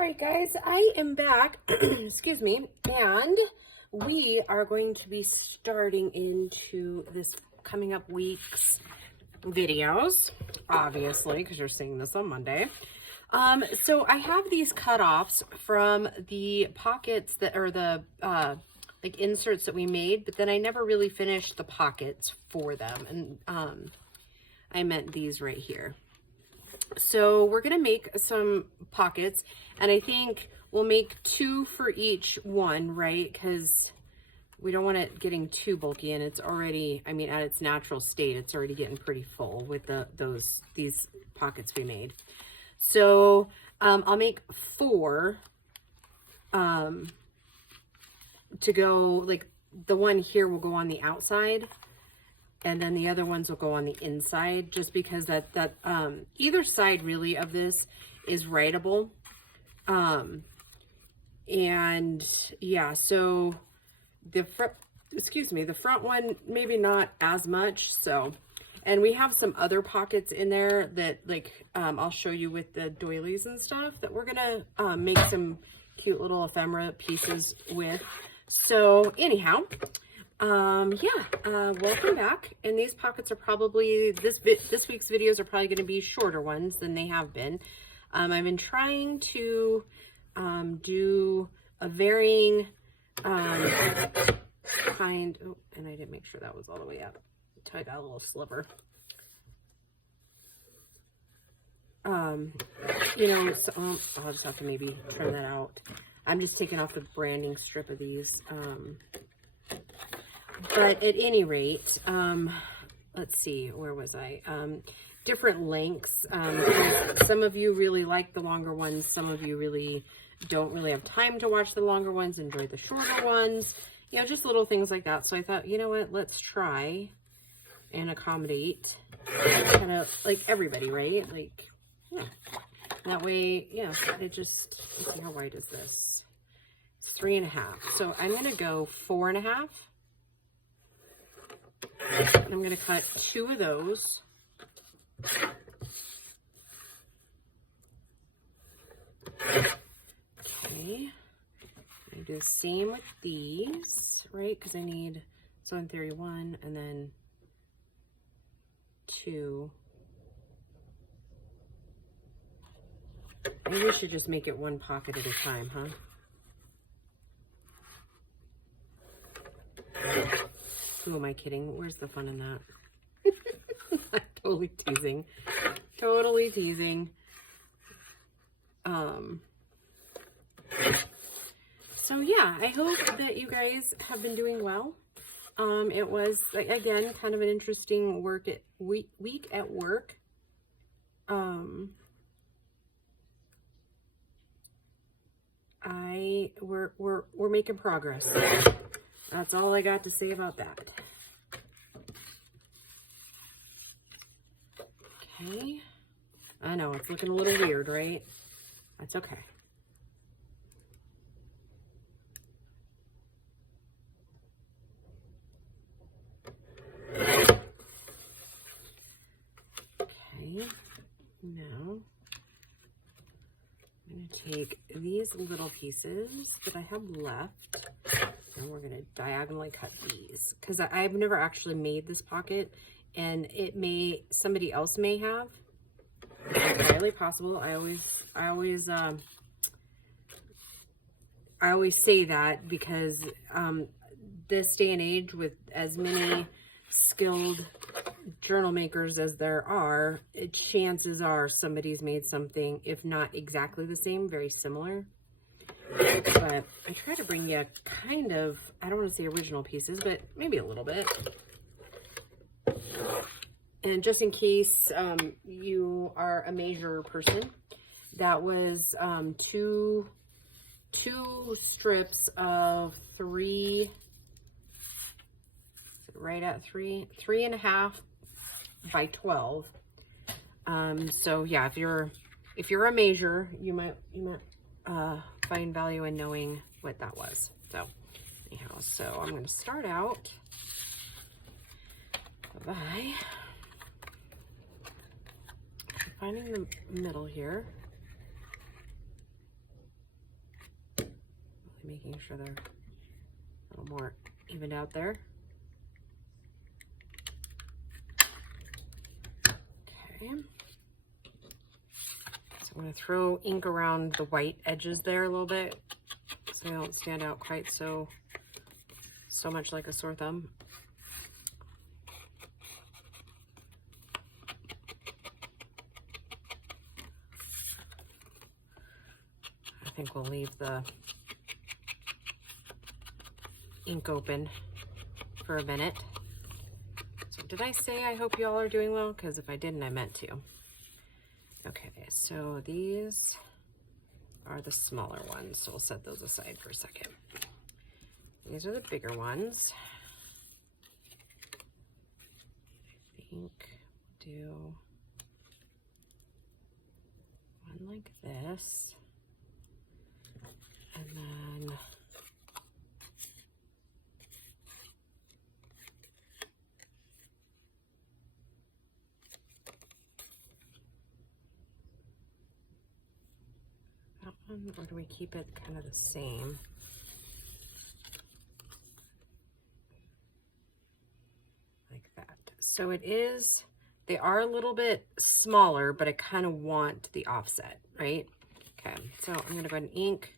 right, guys, I am back, excuse me, and we are going to be starting into this coming up week's videos, obviously, because you're seeing this on Monday. So I have these cutoffs from the pockets that are the like inserts that we made, but then I never really finished the pockets for them, and I meant these right here. So we're going to make some pockets, and I think we'll make 2 for each one, right? Because we don't want it getting too bulky, and it's already, I mean, at its natural state, it's already getting pretty full with these pockets we made. So I'll make 4 to go, like the one here will go on the outside, and then the other ones will go on the inside, just because that either side really of this is writable. And yeah, so the front one, maybe not as much. So, and we have some other pockets in there that like, I'll show you with the doilies and stuff that we're gonna make some cute little ephemera pieces with. So anyhow, welcome back. And these pockets are probably, this week's videos are probably going to be shorter ones than they have been. I've been trying to do a varying kind, oh, and I didn't make sure that was all the way up. I got a little sliver. You know, so, I'll just have to maybe turn that out. I'm just taking off the branding strip of these. But at any rate, let's see, where was I? Different lengths. Some of you really like the longer ones. Some of you really don't really have time to watch the longer ones, enjoy the shorter ones. You know, just little things like that. So I thought, you know what, let's try and accommodate kind of like everybody, right? Like, yeah. That way, yeah, it just, let's see, how wide is this? It's 3.5. So I'm going to go 4.5. And I'm going to cut 2 of those. Okay. I do the same with these, right? Because I need, so in theory 1 and then 2. Maybe we should just make it 1 pocket at a time, huh? Who am I kidding? Where's the fun in that? I'm totally teasing. Totally teasing. So yeah, I hope that you guys have been doing well. It was, again, kind of an interesting week at work. We're making progress. That's all I got to say about that. Okay. I know, it's looking a little weird, right? That's okay. Okay. Now, I'm going to take these little pieces that I have left, and we're going to diagonally cut these, because I've never actually made this pocket, and somebody else may have. It's entirely possible. I always say that because this day and age, with as many skilled journal makers as there are, chances are somebody's made something, if not exactly the same, very similar. But I try to bring you kind of, I don't want to say original pieces, but maybe a little bit. And just in case you are a measure person, that was 2 strips of 3, right at 3.5 by 12. So yeah, if you're a measure, you might find value in knowing what that was. So anyhow, so I'm going to start out by finding the middle here. making sure they're a little more evened out there. Okay. So I'm going to throw ink around the white edges there a little bit so they don't stand out quite so much like a sore thumb. I think we'll leave the ink open for a minute. So did I say I hope you all are doing well? Because if I didn't, I meant to. Okay, so these are the smaller ones, so we'll set those aside for a second. These are the bigger ones. I think do one like this, and then that one, or do we keep it kind of the same? Like that. So it is, they are a little bit smaller, but I kind of want the offset, right? Okay, so I'm gonna go ahead and ink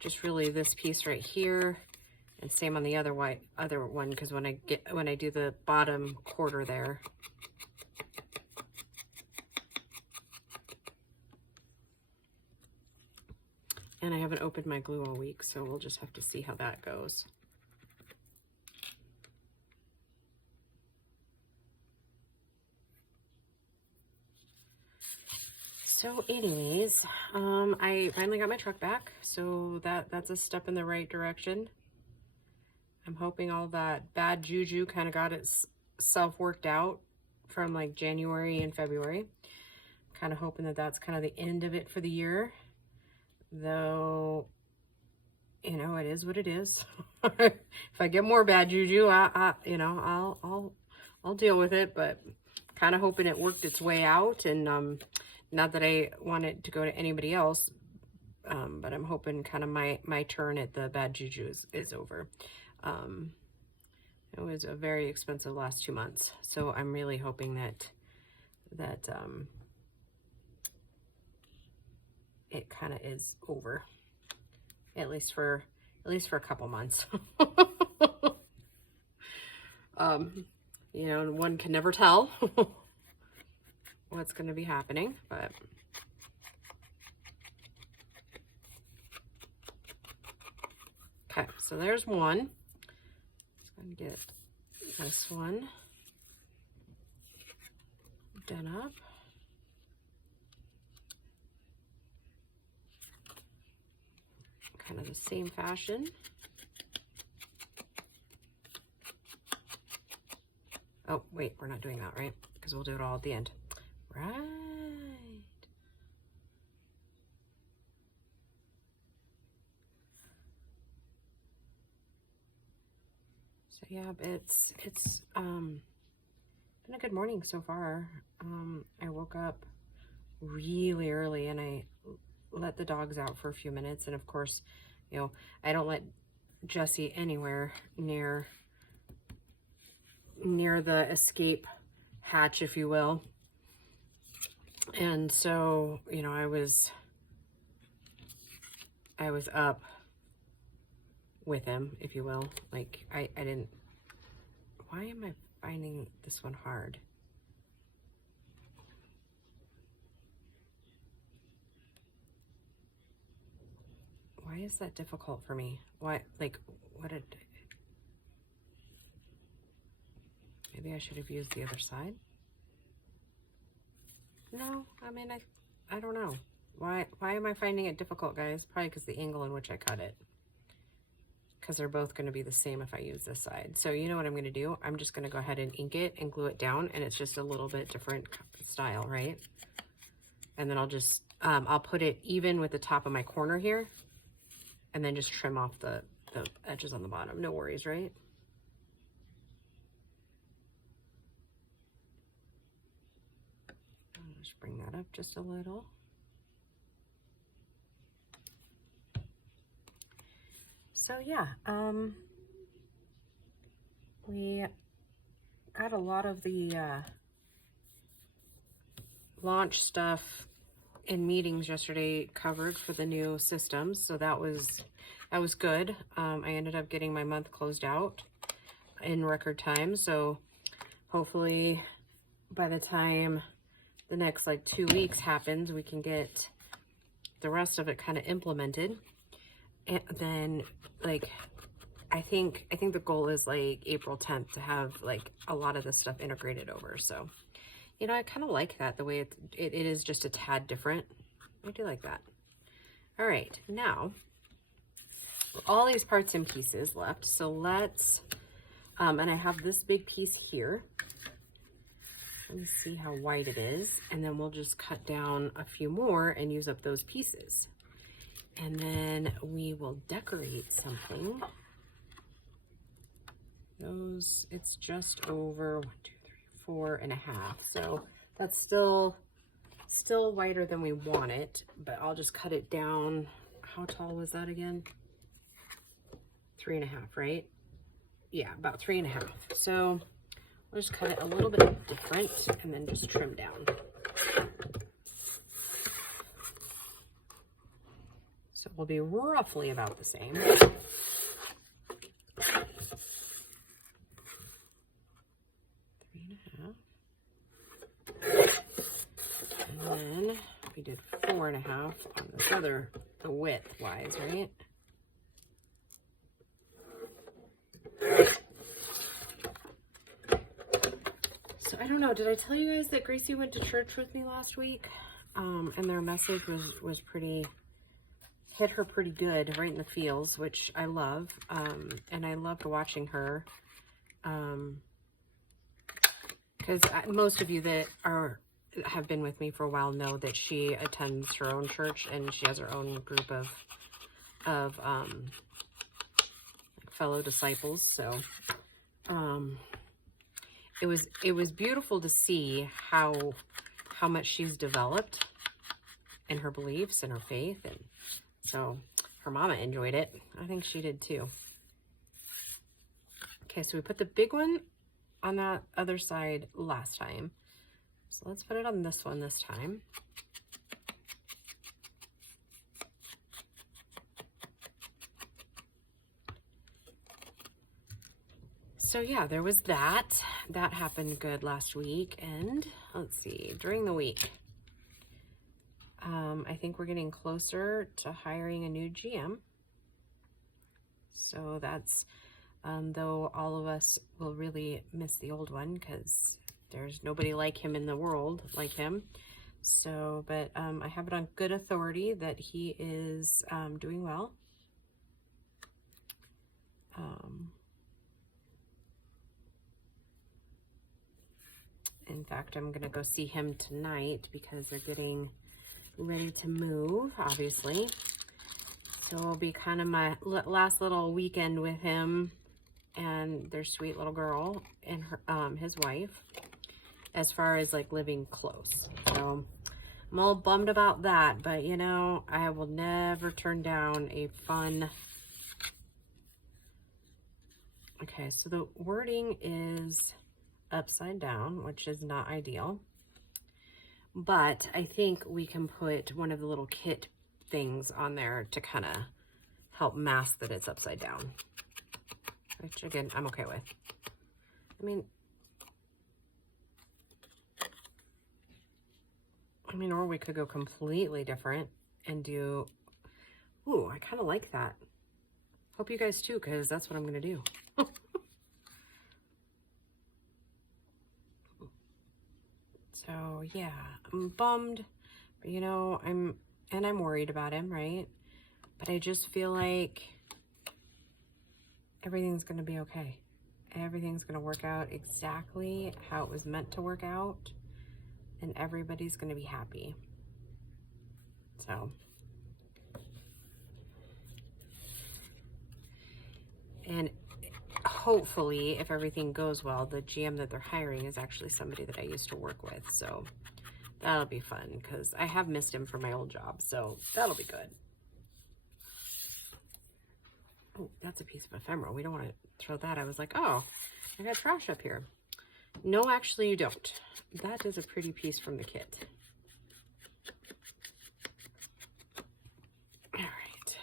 just really this piece right here, and same on the other one, because when I do the bottom quarter there, and I haven't opened my glue all week, so we'll just have to see how that goes. So anyways, I finally got my truck back, so that's a step in the right direction. I'm hoping all that bad juju kind of got itself worked out from like January and February. Kind of hoping that that's kind of the end of it for the year, though, you know, it is what it is. If I get more bad juju, you know, I'll deal with it, but kind of hoping it worked its way out. And not that I want it to go to anybody else, but I'm hoping kind of my turn at the bad juju is over. It was a very expensive last 2 months, so I'm really hoping that it kind of is over, at least for a couple months. You know, one can never tell what's going to be happening, but okay, so there's one. Let's get this one done up. Kind of the same fashion. Oh, wait, we're not doing that, right? Because we'll do it all at the end. Right. So yeah, it's been a good morning so far. I woke up really early and I let the dogs out for a few minutes, and of course, you know, I don't let Jessie anywhere near the escape hatch, if you will. And so, you know, I was up with him, if you will. Like, I didn't, why am I finding this one hard? Why is that difficult for me? Why, like, what did, maybe I should have used the other side? No, I mean, I don't know. Why am I finding it difficult, guys? Probably because the angle in which I cut it. Because they're both going to be the same if I use this side. So you know what I'm going to do? I'm just going to go ahead and ink it and glue it down, and it's just a little bit different style, right? And then I'll just, I'll put it even with the top of my corner here, and then just trim off the edges on the bottom. No worries, right? I'll just bring that up just a little. So yeah, we got a lot of the launch stuff in meetings yesterday covered for the new systems, so that was good. I ended up getting my month closed out in record time, so hopefully by the time the next like 2 weeks happens, we can get the rest of it kind of implemented. And then like I think the goal is like April 10th to have like a lot of this stuff integrated over. So, you know, I kind of like that, the way it is just a tad different. I do like that. All right, now all these parts and pieces left. So let's, and I have this big piece here. Let me see how wide it is. And then we'll just cut down a few more and use up those pieces. And then we will decorate something. It's just over 1, 2, 3, 4.5. So that's still wider than we want it, but I'll just cut it down. How tall was that again? 3.5, right? Yeah, about 3.5. So we'll just cut it a little bit different and then just trim down. So we'll be roughly about the same. And then we did 4.5 on this other, the width wise, right? So I don't know, did I tell you guys that Gracie went to church with me last week? And their message was pretty, hit her pretty good, right in the feels, which I love. And I loved watching her. Because most of you that have been with me for a while know that she attends her own church, and she has her own group of fellow disciples. So it was beautiful to see how much she's developed in her beliefs and her faith, and so her mama enjoyed it. I think she did too. Okay, so we put the big one on that other side last time. So let's put it on this one this time. So yeah, there was that. That happened good last week. And let's see, during the week, I think we're getting closer to hiring a new GM. So that's, though all of us will really miss the old one because there's nobody like him in the world like him. So, but I have it on good authority that he is doing well. In fact, I'm going to go see him tonight because they're getting ready to move, obviously. So it'll be kind of my last little weekend with him and their sweet little girl and her, his wife, as far as like living close. So I'm all bummed about that, but you know, I will never turn down a fun. Okay, so the wording is upside down, which is not ideal, but I think we can put one of the little kit things on there to kind of help mask that it's upside down, which again, I'm okay with. I mean, or we could go completely different and do, ooh, I kind of like that. Hope you guys too, because that's what I'm going to do. So yeah, I'm bummed, but you know, I'm worried about him, right? But I just feel like everything's going to be okay. Everything's going to work out exactly how it was meant to work out, and everybody's going to be happy. So, and hopefully, if everything goes well, the GM that they're hiring is actually somebody that I used to work with. So that'll be fun because I have missed him from my old job. So that'll be good. Oh, that's a piece of ephemera. We don't want to throw that. I was like, oh, I got trash up here. No, actually you don't. That is a pretty piece from the kit. All right.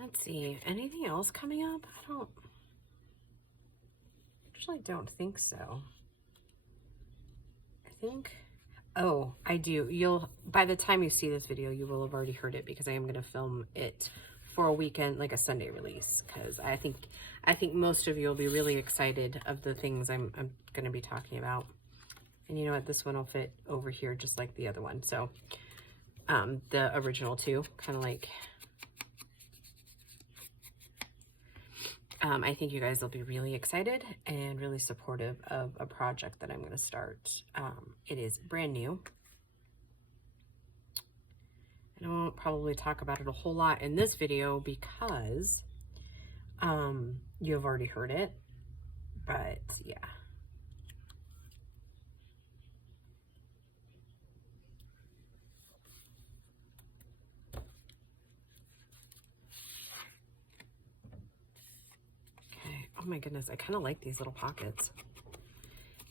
Let's see, anything else coming up? I actually don't think so. I think, oh, I do. By the time you see this video, you will have already heard it because I am going to film it for a weekend, like a Sunday release, because I think most of you will be really excited of the things I'm going to be talking about. And you know what? This one will fit over here just like the other one. So, the original too, kind of like, I think you guys will be really excited and really supportive of a project that I'm going to start. It is brand new. And I won't probably talk about it a whole lot in this video because you have already heard it. But yeah. Oh my goodness, I kind of like these little pockets.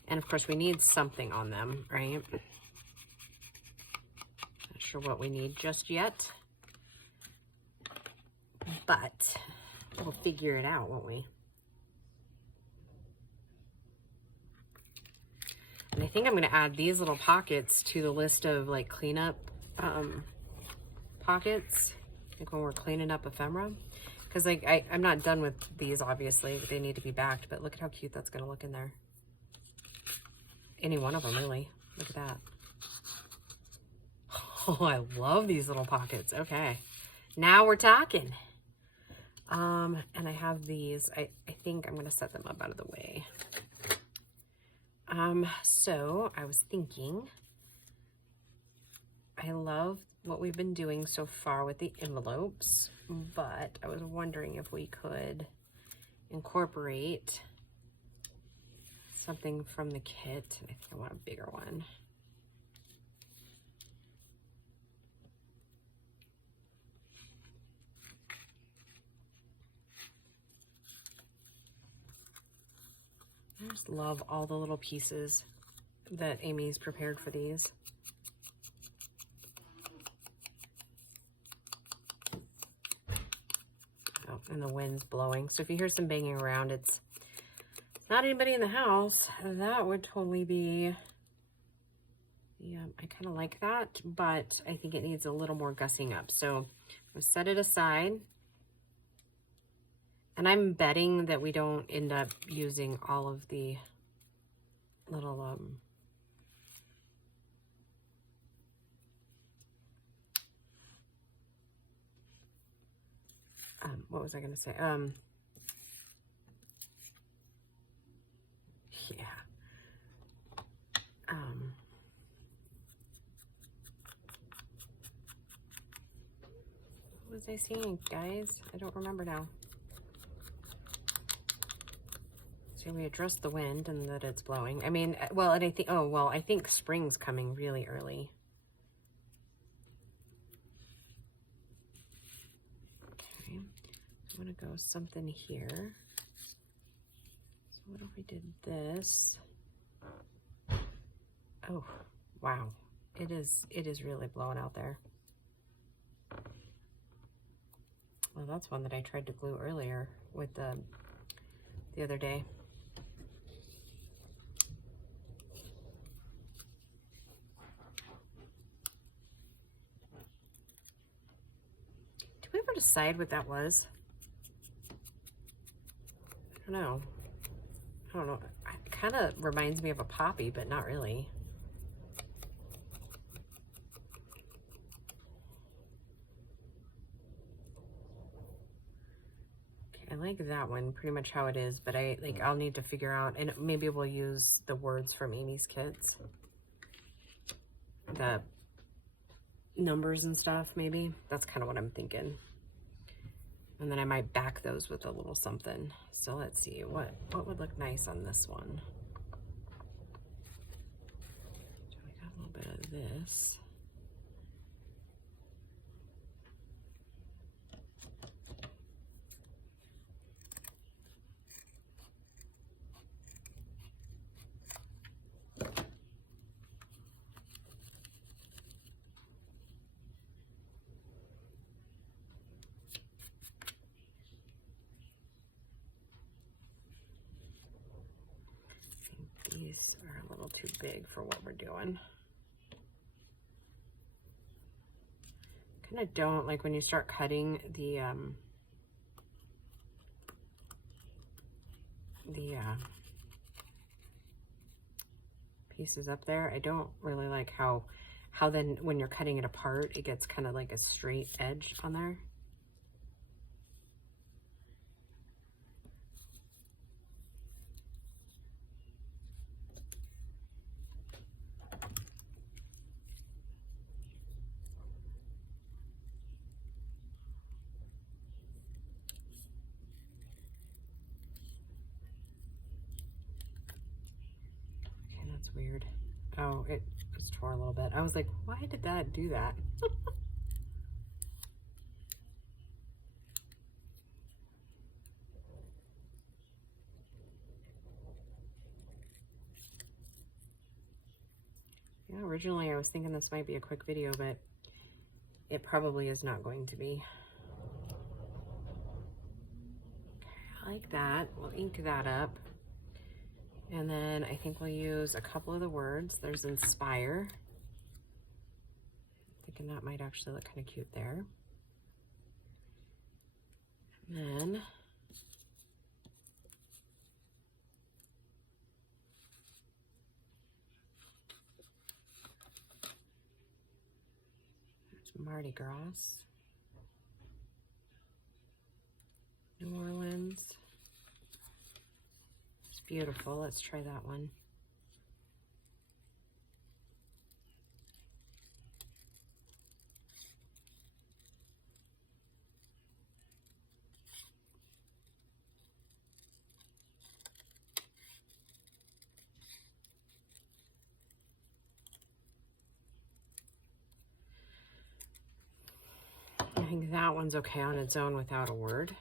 And of course we need something on them, right? Not sure what we need just yet. But we'll figure it out, won't we? And I think I'm going to add these little pockets to the list of like cleanup pockets. Like when we're cleaning up ephemera. Because like I'm not done with these, obviously. They need to be backed, but look at how cute that's going to look in there. Any one of them, really. Look at that. Oh, I love these little pockets. Okay. Now we're talking. And I have these. I think I'm going to set them up out of the way. So I was thinking, I love what we've been doing so far with the envelopes, but I was wondering if we could incorporate something from the kit. I think I want a bigger one. I just love all the little pieces that Amy's prepared for these. Oh, and the wind's blowing. So if you hear some banging around, it's not anybody in the house. That would totally be, yeah, I kind of like that, but I think it needs a little more gussing up. So I'll set it aside. And I'm betting that we don't end up using all of the little, what was I going to say? Yeah. What was I saying, guys? I don't remember now. So we addressed the wind and that it's blowing. I mean, well, and I think, oh, well, I think spring's coming really early. Okay. I'm going to go something here. So what if we did this? Oh, wow. It is really blowing out there. Well, that's one that I tried to glue earlier with the other day. Did we ever decide what that was? I don't know. It kind of reminds me of a poppy, but not really. I like that one pretty much how it is, but I'll need to figure out, and maybe we'll use the words from Amy's kits, the numbers and stuff. Maybe that's kind of what I'm thinking. And then I might back those with a little something. So let's see, what would look nice on this one? So I got a little bit of this. These are a little too big for what we're doing. Kind of don't like when you start cutting the pieces up there. I don't really like how then when you're cutting it apart, it gets kind of like a straight edge on there. That's weird. Oh, it just tore a little bit. I was like, why did that do that? Yeah, originally I was thinking this might be a quick video, but it probably is not going to be. Okay, I like that. We'll ink that up. And then I think we'll use a couple of the words. There's inspire. Thinking that might actually look kind of cute there. And then there's Mardi Gras. New Orleans. It's beautiful. Let's try that one. I think that one's okay on its own without a word.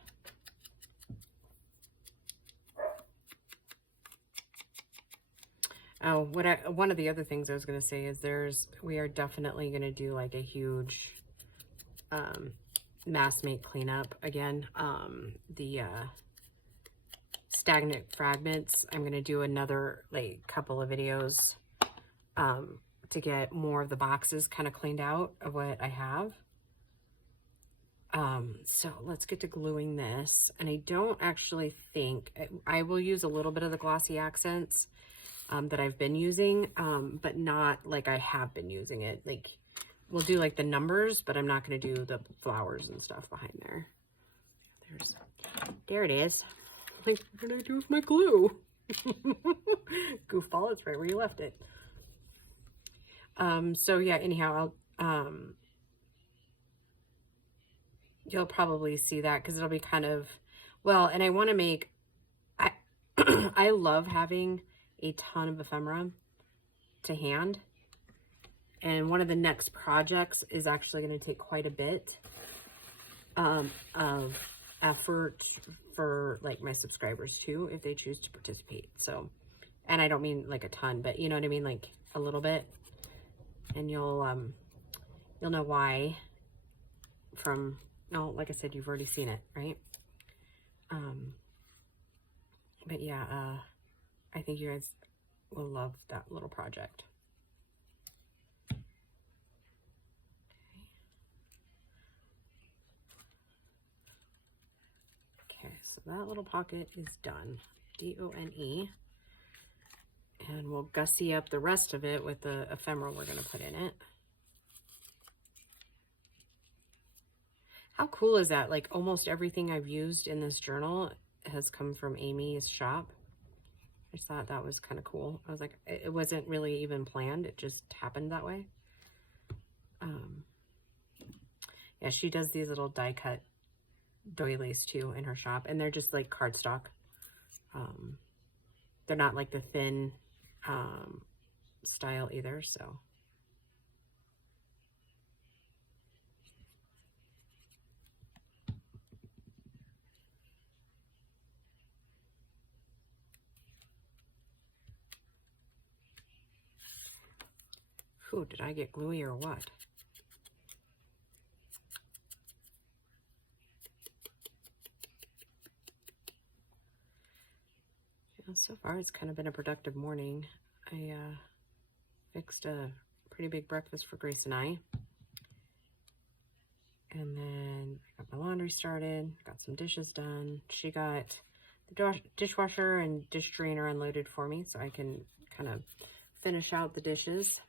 Oh, one of the other things I was going to say is we are definitely going to do like a huge mass make cleanup again. The stagnant fragments, I'm going to do another like couple of videos to get more of the boxes kind of cleaned out of what I have. So let's get to gluing this. And I don't actually think, I will use a little bit of the glossy accents that I've been using, but not like I have been using it. Like we'll do like the numbers, but I'm not going to do the flowers and stuff behind there. There it is. Like, what did I do with my glue? Goofball, it's right where you left it. So yeah, anyhow, you'll probably see that because it'll be kind of, well, and I want to make, I love having a ton of ephemera to hand. And one of the next projects is actually going to take quite a bit of effort for like my subscribers too, if they choose to participate. So, and I don't mean like a ton, but you know what I mean? Like a little bit. And you'll know why from, no, like I said, you've already seen it, right? But yeah, I think you guys will love that little project. Okay, so that little pocket is done. D-O-N-E. And we'll gussy up the rest of it with the ephemera we're going to put in it. How cool is that? Like almost everything I've used in this journal has come from Amy's shop. I just thought that was kind of cool. I was like, it wasn't really even planned. It just happened that way. Yeah, she does these little die cut doilies too in her shop, and they're just like cardstock. They're not like the thin style either, so. Whew, did I get gluey or what? Yeah, so far it's kind of been a productive morning. I fixed a pretty big breakfast for Grace and I. And then I got my laundry started, got some dishes done. She got the dishwasher and dish drainer unloaded for me so I can kind of finish out the dishes.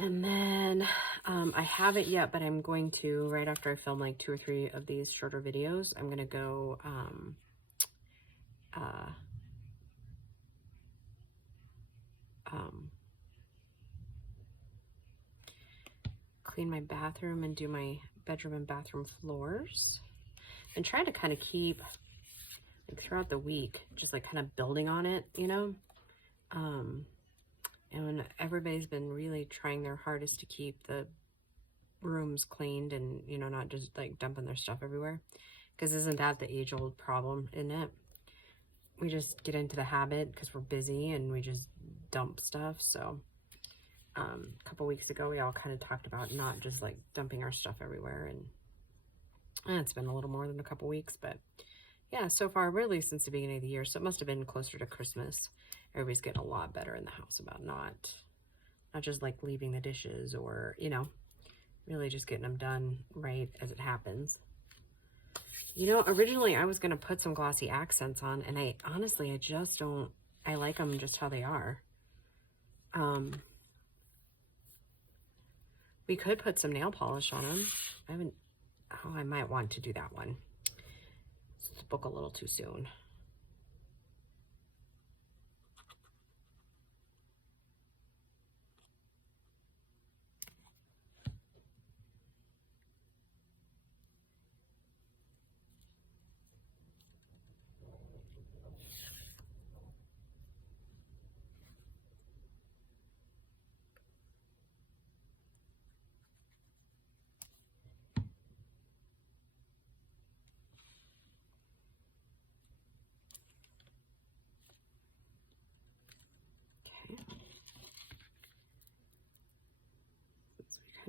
And then I haven't yet, but I'm going to, right after I film like 2 or 3 of these shorter videos, I'm going to go clean my bathroom and do my bedroom and bathroom floors. And try to kind of keep, like throughout the week, just like kind of building on it, you know? And everybody's been really trying their hardest to keep the rooms cleaned and, you know, not just like dumping their stuff everywhere. Because isn't that the age-old problem, isn't it? We just get into the habit because we're busy and we just dump stuff. So a couple weeks ago, we all kind of talked about not just like dumping our stuff everywhere. And it's been a little more than a couple weeks, but yeah, so far, really since the beginning of the year. So it must have been closer to Christmas. Everybody's getting a lot better in the house about not just like leaving the dishes or, you know, really just getting them done right as it happens. You know, originally I was going to put some glossy accents on, and I just don't, I like them just how they are. We could put some nail polish on them. I might want to do that one. Spoke a little too soon.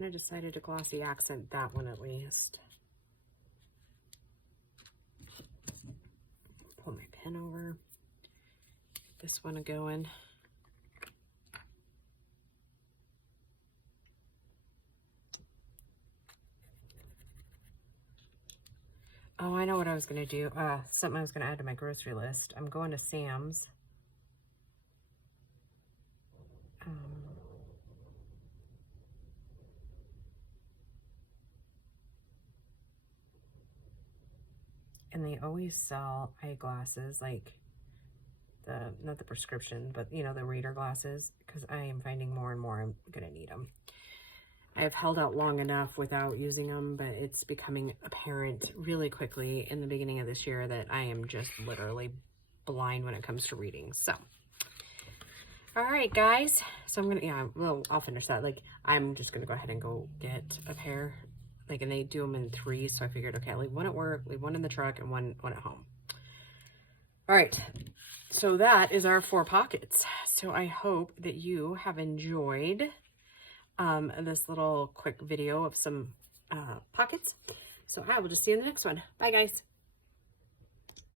I decided to glossy accent that one at least. Pull my pen over. Get this one going. Oh, I know what I was going to do. Something I was going to add to my grocery list. I'm going to Sam's. And they always sell eyeglasses, like not the prescription, but you know, the reader glasses, because I am finding more and more I'm gonna need them. I've held out long enough without using them, but it's becoming apparent really quickly in the beginning of this year that I am just literally blind when it comes to reading. So, all right, guys. So I'm gonna, I'll finish that. Like, I'm just gonna go ahead and go get a pair. Like, and they do them in 3, so I figured, okay, I'll leave one at work, leave one in the truck, and one at home. All right, so that is our 4 pockets. So I hope that you have enjoyed this little quick video of some pockets. So I will just see you in the next one. Bye, guys.